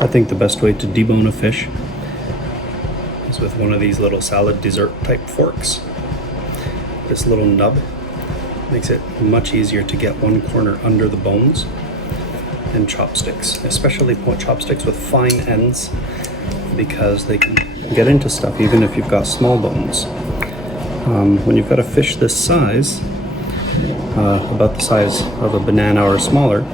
I think the best way to debone a fish is with one of these little salad dessert type forks. This little nub makes it much easier to get one corner under the bones than chopsticks, especially chopsticks with fine ends, because they can get into stuff even if you've got small bones. When you've got a fish this size, about the size of a banana or smaller,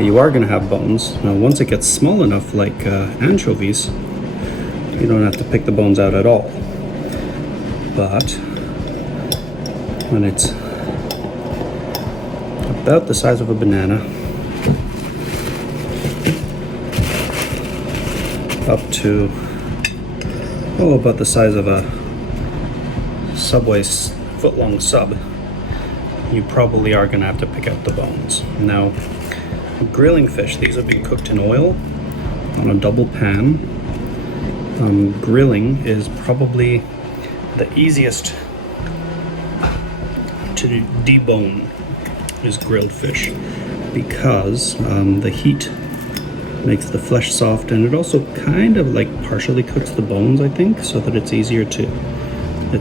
you are going to have bones. Now, once it gets small enough, like anchovies, you don't have to pick the bones out at all. But when it's about the size of a banana, up to about the size of a Subway foot-long sub, you probably are going to have to pick out the bones. Now, grilling fish, these have been cooked in oil on a double pan. Grilling is probably the easiest to debone, is grilled fish, because the heat makes the flesh soft, and it also kind of like partially cooks the bones, I think, so that it's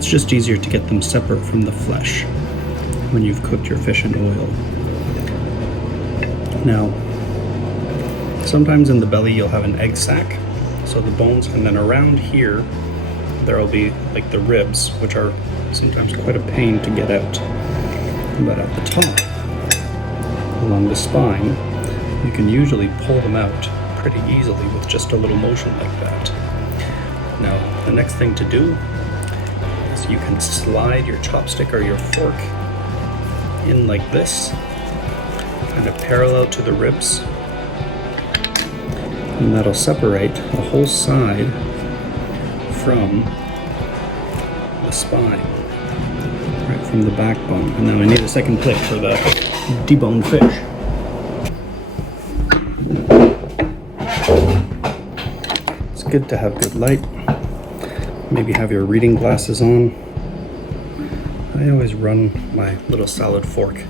just easier to get them separate from the flesh when you've cooked your fish in oil. Now, sometimes in the belly you'll have an egg sac, so the bones, and then around here there'll be like the ribs, which are sometimes quite a pain to get out. But at the top, along the spine, you can usually pull them out pretty easily with just a little motion like that. Now, the next thing to do is you can slide your chopstick or your fork in like this, kind of parallel to the ribs, and that'll separate the whole side from the spine, right from the backbone. And now I need a second plate for the deboned fish. It's good to have good light. Maybe have your reading glasses on. I always run my little salad fork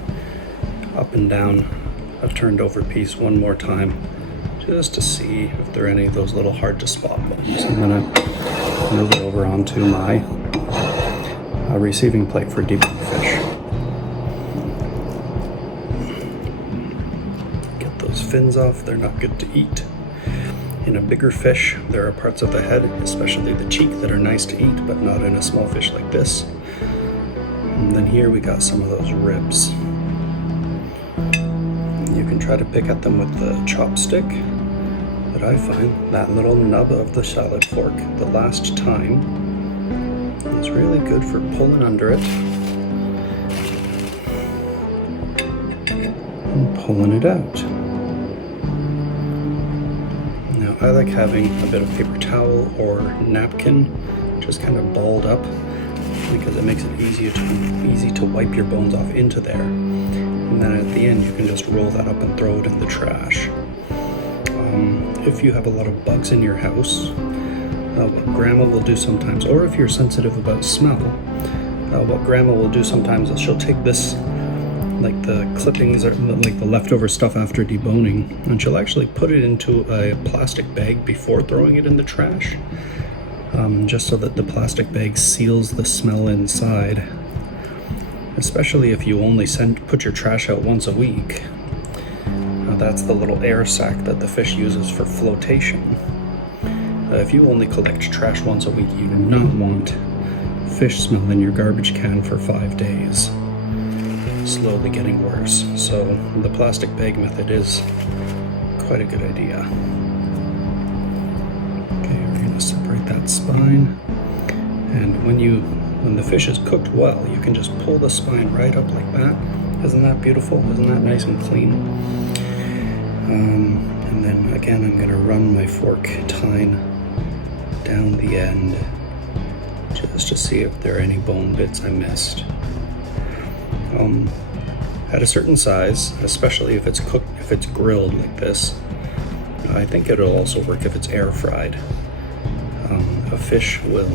up and down a turned over piece one more time, just to see if there are any of those little hard to spot bones. I'm gonna move it over onto my receiving plate for deboned fish. Get those fins off, they're not good to eat. In a bigger fish, there are parts of the head, especially the cheek, that are nice to eat, but not in a small fish like this. And then here we got some of those ribs. You can try to pick at them with the chopstick, but I find that little nub of the salad fork, the last time, is really good for pulling under it and pulling it out. Now, I like having a bit of paper towel or napkin just kind of balled up, because it makes it easy to wipe your bones off into there. And then at the end you can just roll that up and throw it in the trash. If you have a lot of bugs in your house, what Grandma will do sometimes, or if you're sensitive about smell, what Grandma will do sometimes is she'll take this, like the clippings or like the leftover stuff after deboning, and she'll actually put it into a plastic bag before throwing it in the trash, just so that the plastic bag seals the smell inside. Especially if you only put your trash out once a week. That's the little air sac that the fish uses for flotation. If you only collect trash once a week, you do not want fish smell in your garbage can for 5 days. Slowly getting worse. So the plastic bag method is quite a good idea. Okay, we're going to separate that spine. And when the fish is cooked well, you can just pull the spine right up like that. Isn't that beautiful? Isn't that nice and clean? And then again, I'm going to run my fork tine down the end just to see if there are any bone bits I missed. At a certain size, especially if it's cooked, if it's grilled like this, I think it'll also work if it's air fried. A fish will,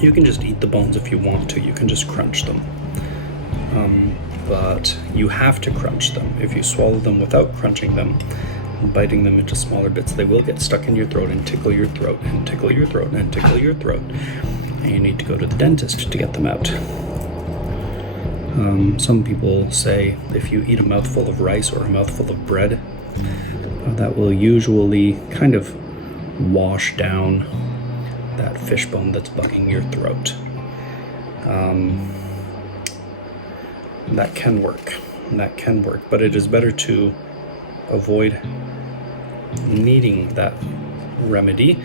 you can just eat the bones if you want to, you can just crunch them. But you have to crunch them. If you swallow them without crunching them, biting them into smaller bits, they will get stuck in your throat and tickle your throat and tickle your throat and tickle your throat. And you need to go to the dentist to get them out. Some people say if you eat a mouthful of rice or a mouthful of bread, that will usually kind of wash down that fish bone that's bugging your throat. That can work, but it is better to avoid needing that remedy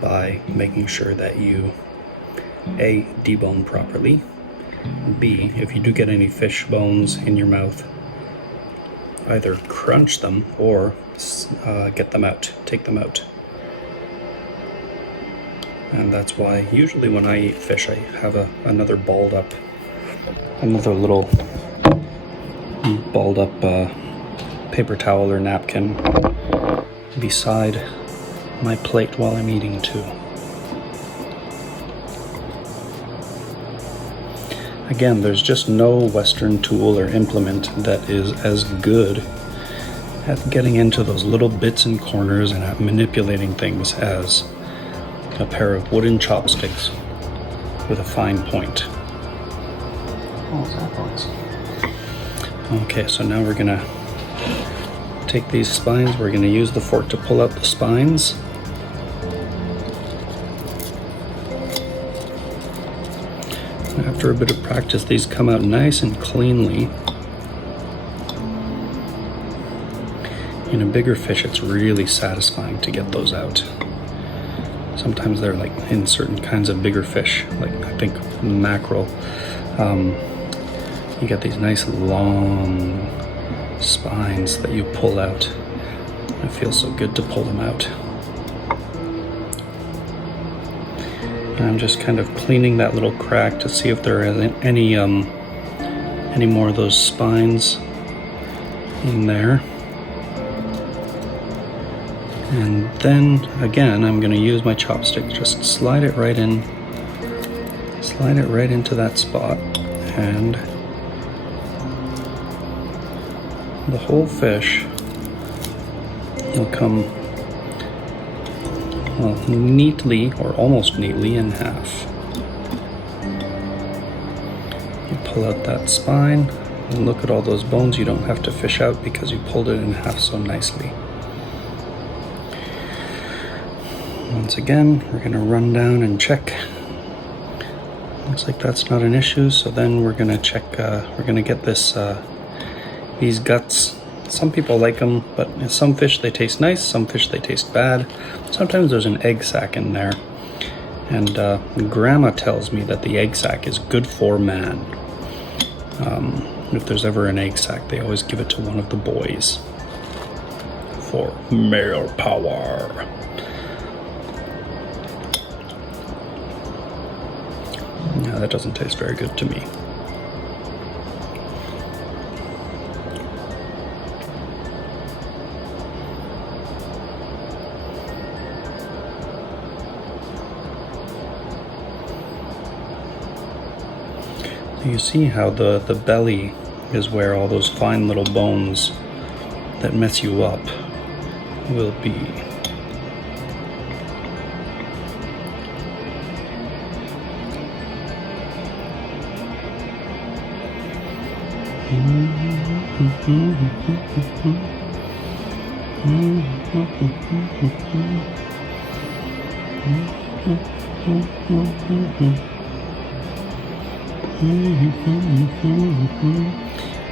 by making sure that you A, debone properly, B, if you do get any fish bones in your mouth, either crunch them or get them out, take them out. And that's why usually when I eat fish, I have another little balled up paper towel or napkin beside my plate while I'm eating too. Again, there's just no Western tool or implement that is as good at getting into those little bits and corners and at manipulating things as a pair of wooden chopsticks with a fine point. Oh, what's that noise? Okay, so now we're gonna take these spines, we're gonna use the fork to pull out the spines. After a bit of practice, these come out nice and cleanly. In a bigger fish, it's really satisfying to get those out. Sometimes they're like in certain kinds of bigger fish, like I think mackerel. You get these nice long spines that you pull out. It feels so good to pull them out. I'm just kind of cleaning that little crack to see if there is any more of those spines in there. And then again, I'm going to use my chopstick, just slide it right into that spot, and the whole fish will come neatly or almost neatly in half. You pull out that spine and look at all those bones you don't have to fish out because you pulled it in half so nicely. Once again, we're going to run down and check. Looks like that's not an issue, so then we're going to check, we're going to get these guts. Some people like them, but in some fish they taste nice, some fish they taste bad. Sometimes there's an egg sac in there, and Grandma tells me that the egg sac is good for man. If there's ever an egg sac, they always give it to one of the boys for male power. Yeah, that doesn't taste very good to me. You see how the belly is where all those fine little bones that mess you up will be.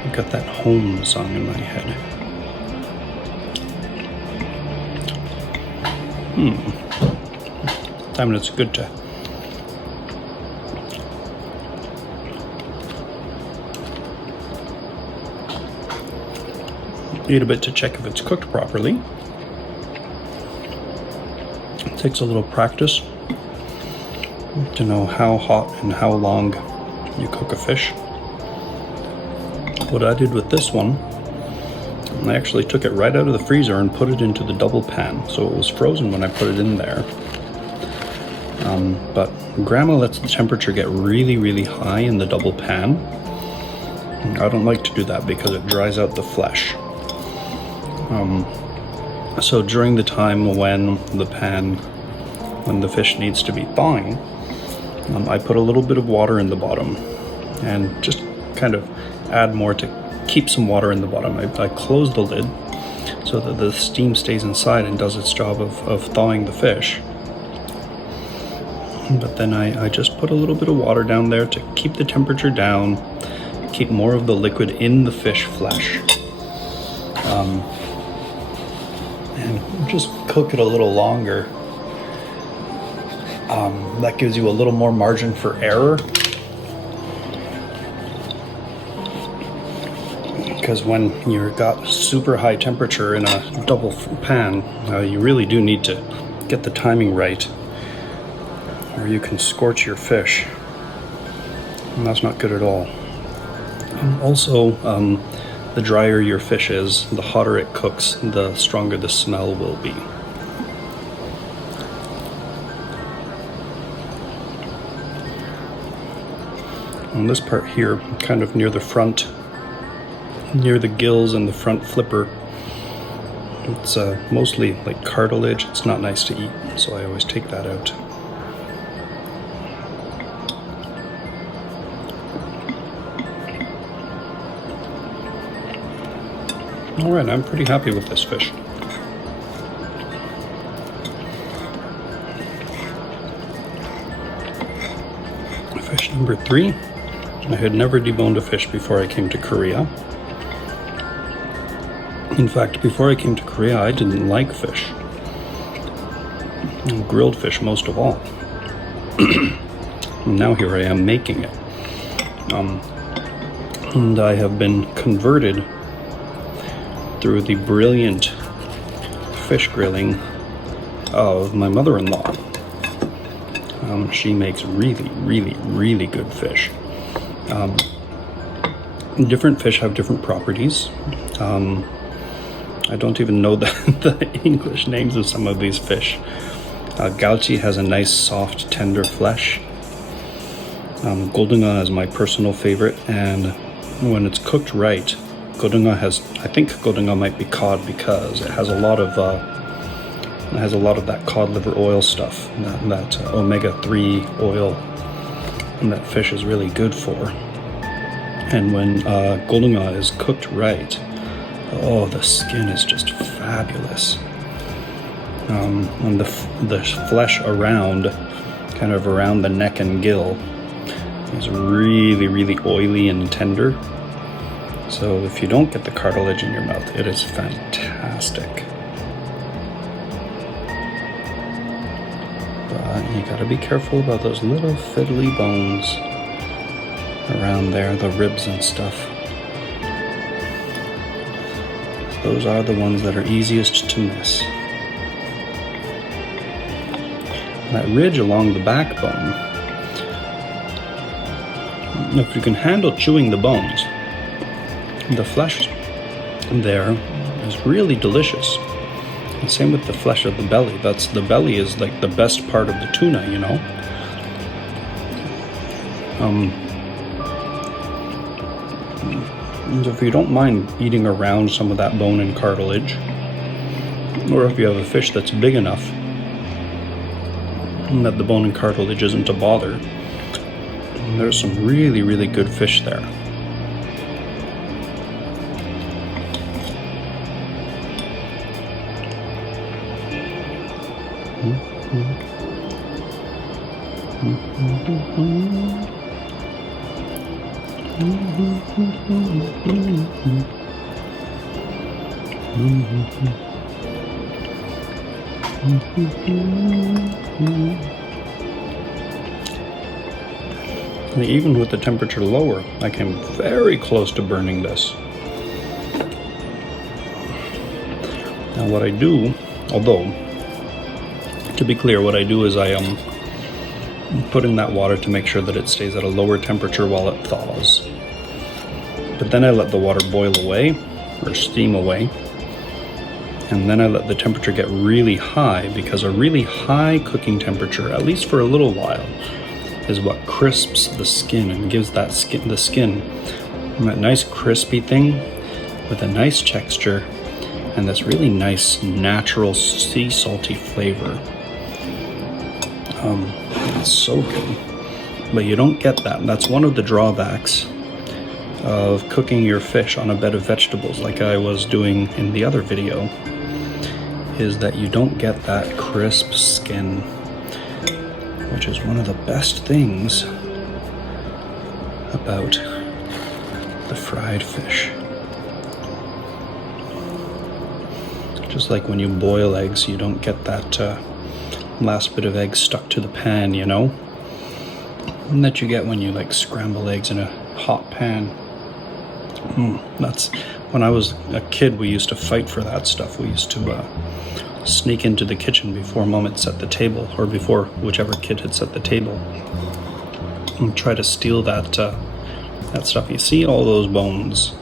I've got that home song in my head. I mean, it's good to eat a bit to check if it's cooked properly. It takes a little practice to know how hot and how long you cook a fish. What I did with this one, I actually took it right out of the freezer and put it into the double pan, so it was frozen when I put it in there. But Grandma lets the temperature get really, really high in the double pan. I don't like to do that because it dries out the flesh. So during the time when the fish needs to be thawing, I put a little bit of water in the bottom and just kind of add more to keep some water in the bottom. I close the lid so that the steam stays inside and does its job of thawing the fish. But then I just put a little bit of water down there to keep the temperature down, keep more of the liquid in the fish flesh. And just cook it a little longer. That gives you a little more margin for error. Because when you've got super high temperature in a double pan, you really do need to get the timing right, or you can scorch your fish, and that's not good at all. Also, the drier your fish is, the hotter it cooks, the stronger the smell will be. On this part here, kind of near the front, near the gills and the front flipper, it's mostly like cartilage. It's not nice to eat, so I always take that out. Alright, I'm pretty happy with this fish. Fish number 3. I had never deboned a fish before I came to Korea. In fact, before I came to Korea, I didn't like fish. Grilled fish most of all. And now here I am making it. And I have been converted through the brilliant fish grilling of my mother-in-law. She makes really, really, really good fish. Different fish have different properties. I don't even know the English names of some of these fish. Galchi has a nice, soft, tender flesh. Goldunga is my personal favorite, and when it's cooked right, I think Goldunga might be cod because it has a lot of that cod liver oil stuff, that omega-3 oil, and that fish is really good for. And when Goldunga is cooked right, oh, the skin is just fabulous. And the flesh around the neck and gill is really, really oily and tender. So if you don't get the cartilage in your mouth, it is fantastic. But you gotta be careful about those little fiddly bones around there, the ribs and stuff. Those are the ones that are easiest to miss. That ridge along the backbone, if you can handle chewing the bones, the flesh there is really delicious. And same with the flesh of the belly. The belly is like the best part of the tuna, you know. And if you don't mind eating around some of that bone and cartilage, or if you have a fish that's big enough that the bone and cartilage isn't a bother, there's some really, really good fish there. And even with the temperature lower, I came very close to burning this. Now what I do, although, to be clear, what I do is I put in that water to make sure that it stays at a lower temperature while it thaws. But then I let the water boil away, or steam away, and then I let the temperature get really high, because a really high cooking temperature, at least for a little while, is what crisps the skin and gives the skin that nice crispy thing with a nice texture and this really nice natural sea salty flavor. It's so good. But you don't get that. And that's one of the drawbacks of cooking your fish on a bed of vegetables like I was doing in the other video, is that you don't get that crisp skin, which is one of the best things about the fried fish. Just like when you boil eggs, you don't get that last bit of egg stuck to the pan, you know? And that you get when you like scramble eggs in a hot pan. That's when I was a kid, we used to fight for that stuff. We used to sneak into the kitchen before Mom had set the table, or before whichever kid had set the table, and try to steal that stuff. You see all those bones,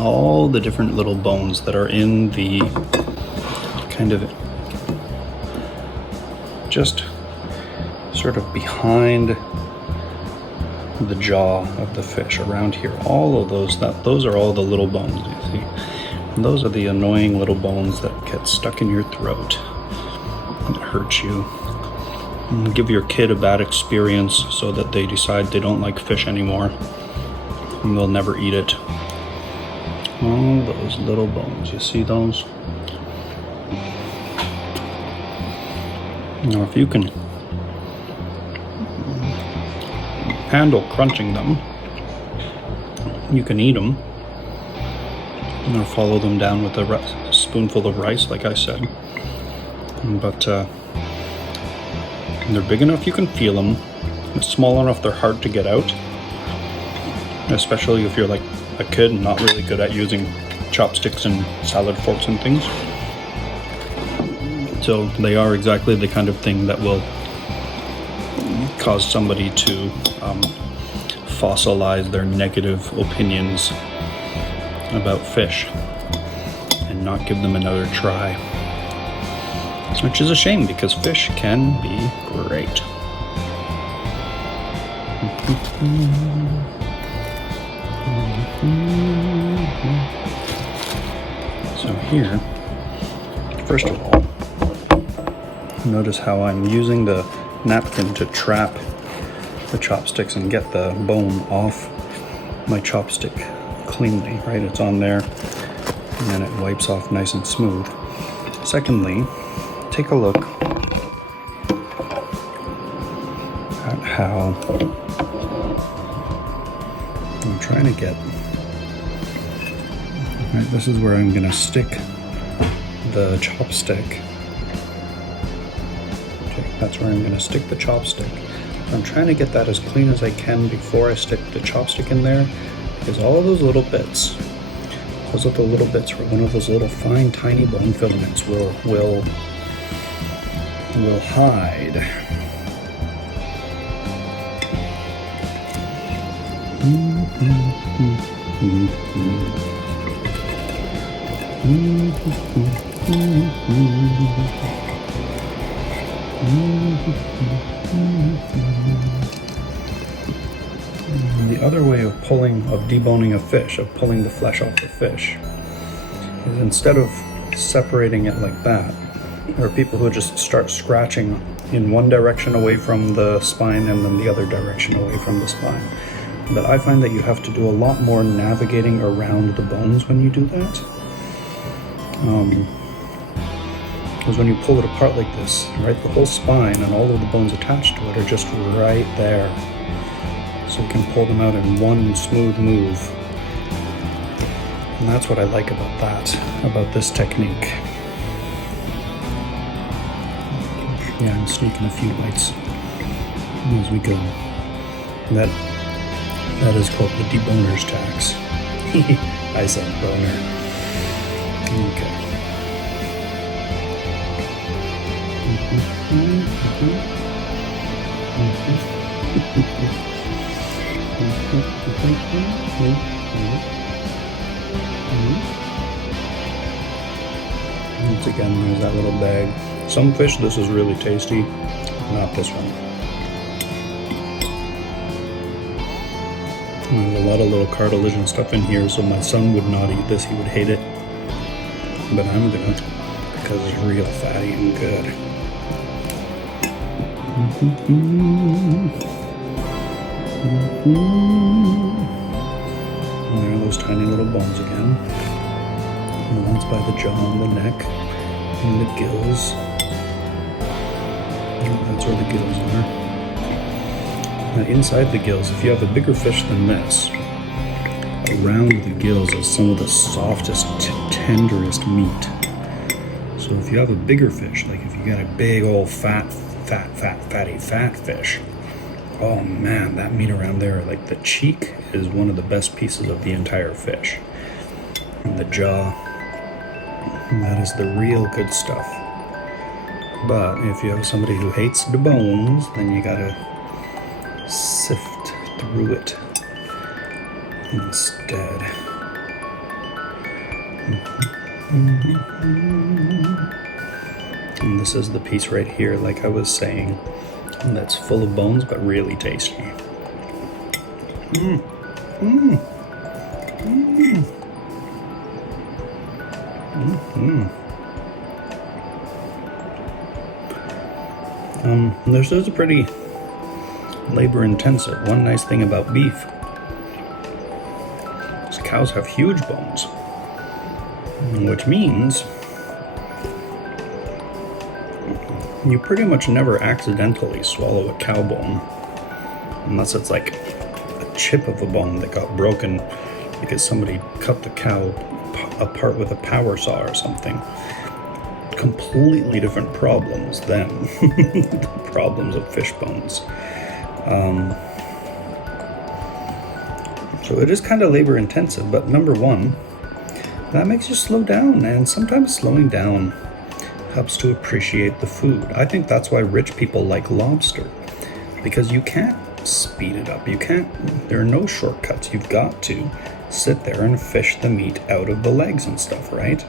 all the different little bones that are in the kind of just sort of behind the jaw of the fish around here. All of those are all the little bones, you see. And those are the annoying little bones that get stuck in your throat and it hurts you. And give your kid a bad experience so that they decide they don't like fish anymore and they'll never eat it. All those little bones, you see those? Now if you can handle crunching them, you can eat them or follow them down with a spoonful of rice, like I said. But they're big enough you can feel them. It's small enough they're hard to get out, especially if you're like a kid and not really good at using chopsticks and salad forks and things. So they are exactly the kind of thing that will cause somebody to fossilize their negative opinions about fish and not give them another try. Which is a shame, because fish can be great. So here, first of all, notice how I'm using the napkin to trap the chopsticks and get the bone off my chopstick cleanly, right? It's on there and then it wipes off nice and smooth. Secondly, take a look at how I'm trying to get, right, this is where I'm going to stick the chopstick. Okay, that's where I'm going to stick the chopstick. I'm trying to get that as clean as I can before I stick the chopstick in there, because all of those little bits, those are the little bits where one of those little fine tiny bone filaments will hide. The other way of deboning a fish, of pulling the flesh off the fish, is instead of separating it like that, there are people who just start scratching in one direction away from the spine and then the other direction away from the spine. But I find that you have to do a lot more navigating around the bones when you do that. Because when you pull it apart like this, right, the whole spine and all of the bones attached to it are just right there. So you can pull them out in one smooth move. And that's what I like about this technique. Yeah, I'm sneaking a few bites as we go. That is called the deboner's tax. I said boner. Okay. Once again, there's that little bag. Some fish, this is really tasty, not this one. There's a lot of little cartilage and stuff in here, so my son would not eat this, he would hate it. but I'm gonna, because it's real fatty and good. And there are those tiny little bones again. The ones by the jaw and the neck and the gills. That's where the gills are. Now inside the gills, if you have a bigger fish than this, around the gills is some of the softest, tenderest meat. So if you have a bigger fish, like if you got a big old fatty fish, oh man, that meat around there, like the cheek is one of the best pieces of the entire fish. And the jaw, that is the real good stuff. But if you have somebody who hates the bones, then you gotta sift through it instead. And this is the piece right here, like I was saying, that's full of bones but really tasty. This is pretty labor intensive. One nice thing about beef is cows have huge bones, which means you pretty much never accidentally swallow a cow bone, unless it's like a chip of a bone that got broken because somebody cut the cow apart with a power saw or something. Completely different problems than the problems of fish bones. So it is kind of labor intensive, but number one, that makes you slow down, and sometimes slowing down helps to appreciate the food. I think that's why rich people like lobster, because you can't speed it up. There are no shortcuts. You've got to sit there and fish the meat out of the legs and stuff, right?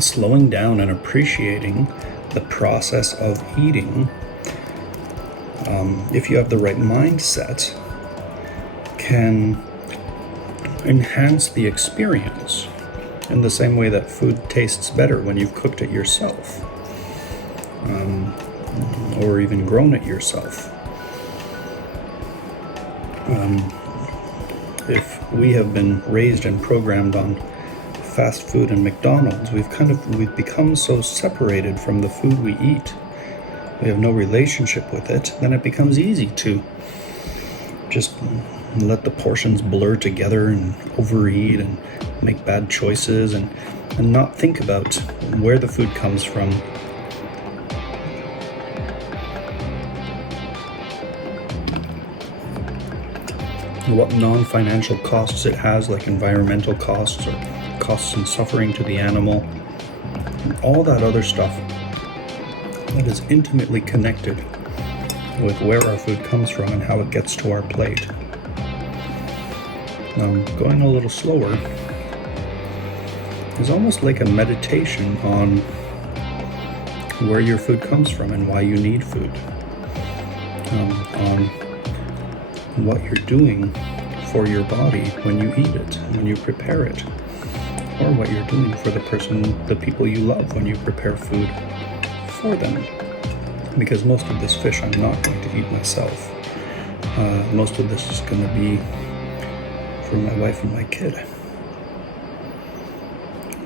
Slowing down and appreciating the process of eating, if you have the right mindset, can enhance the experience in the same way that food tastes better when you've cooked it yourself, or even grown it yourself. If we have been raised and programmed on fast food and McDonald's, we've become so separated from the food we eat. We have no relationship with it. Then it becomes easy to just let the portions blur together and overeat and make bad choices and not think about where the food comes from. What non-financial costs it has, like environmental costs or costs and suffering to the animal, and all that other stuff that is intimately connected with where our food comes from and how it gets to our plate. Going a little slower is almost like a meditation on where your food comes from and why you need food, on what you're doing for your body when you eat it, when you prepare it, or what you're doing for the people you love when you prepare food for them. Because most of this fish I'm not going to eat myself. Most of this is going to be for my wife and my kid.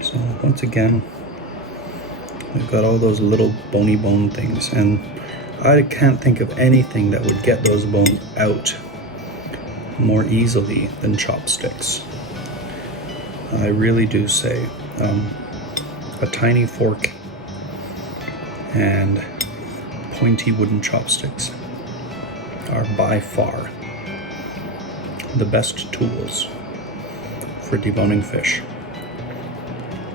So once again, we've got all those little bony bone things, and I can't think of anything that would get those bones out more easily than chopsticks. I really do say a tiny fork and pointy wooden chopsticks are by far the best tools for deboning fish.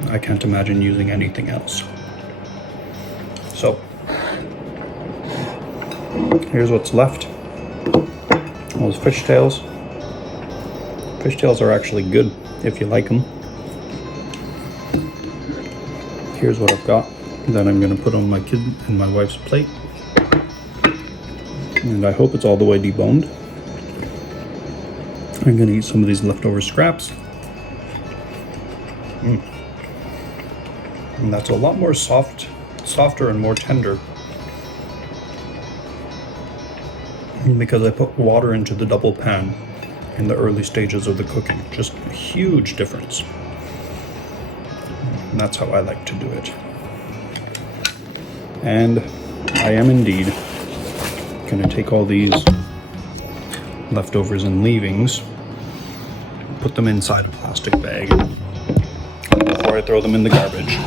I can't imagine using anything else. So here's what's left. Those fish tails. Fish tails are actually good if you like them. Here's what I've got that I'm going to put on my kid and my wife's plate. And I hope it's all the way deboned. I'm going to eat some of these leftover scraps. And that's a lot more softer and more tender, because I put water into the double pan in the early stages of the cooking. Just a huge difference. And that's how I like to do it. And I am indeed going to take all these leftovers and leavings, put them inside a plastic bag before I throw them in the garbage.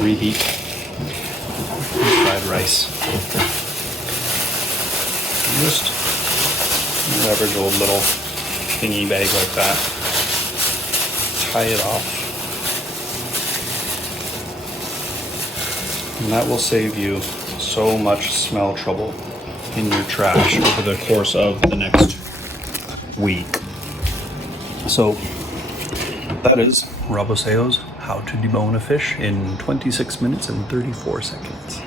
Reheat fried rice. Just leverage a little thingy bag like that. Tie it off. And that will save you so much smell trouble in your trash over the course of the next week. So that is Roboseyo's How to Debone a Fish in 26 minutes and 34 seconds.